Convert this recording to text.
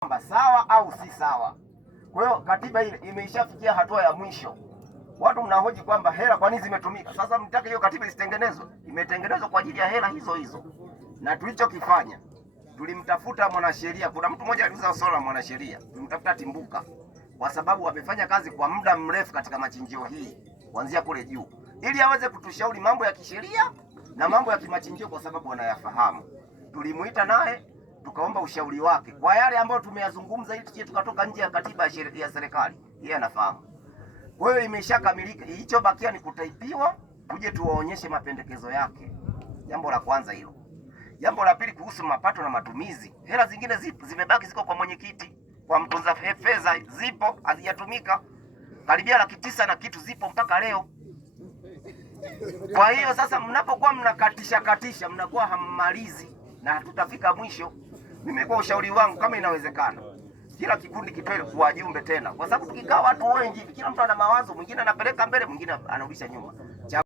kwamba sawa au si sawa. Kwa hiyo katiba ile imeishafikia hatua ya mwisho. Watu mnahoji kwamba hela kwa nini zimetumika. Sasa mtaka hiyo katiba isitengenezwe. Imetengenezwa kwa ajili ya hela hizo hizo. Na tulichokifanya, tulimtafuta mwanasheria. Kuna mtu mmoja aliuza swala la mwanasheria. Tulimtafuta Timbuka kwa sababu wamefanya kazi kwa muda mrefu katika machinjio hii kuanzia kule juu, ili aweze kutushauri mambo ya kisheria na mambo ya kimachinjio kwa sababu wanayafahamu. Tulimuita naye tukaomba ushauri wake kwa yale ambayo tumeyazungumza, ili tuje tukatoka nje ya katiba ya serikali. Yeye anafahamu. Kwa hiyo imeshakamilika, ilichobakia ni kutaipiwa, tuje tuwaonyeshe mapendekezo yake. Jambo la kwanza hilo. Jambo la pili, kuhusu mapato na matumizi, hela zingine zipo zimebaki, ziko kwa mwenyekiti, kwa mtunza fedha, zipo hazijatumika karibia 900 na kitu, zipo mpaka leo. Kwa hiyo sasa mnapokuwa mnakatisha mnakuwa hammalizi na hatutafika mwisho. Nimekuwa ushauri wangu kama inawezekana kila kikundi kitoe wajumbe tena, kwa sababu tukikaa watu wengi, kila mtu ana mawazo, mwingine anapeleka mbele, mwingine anarudisha nyuma.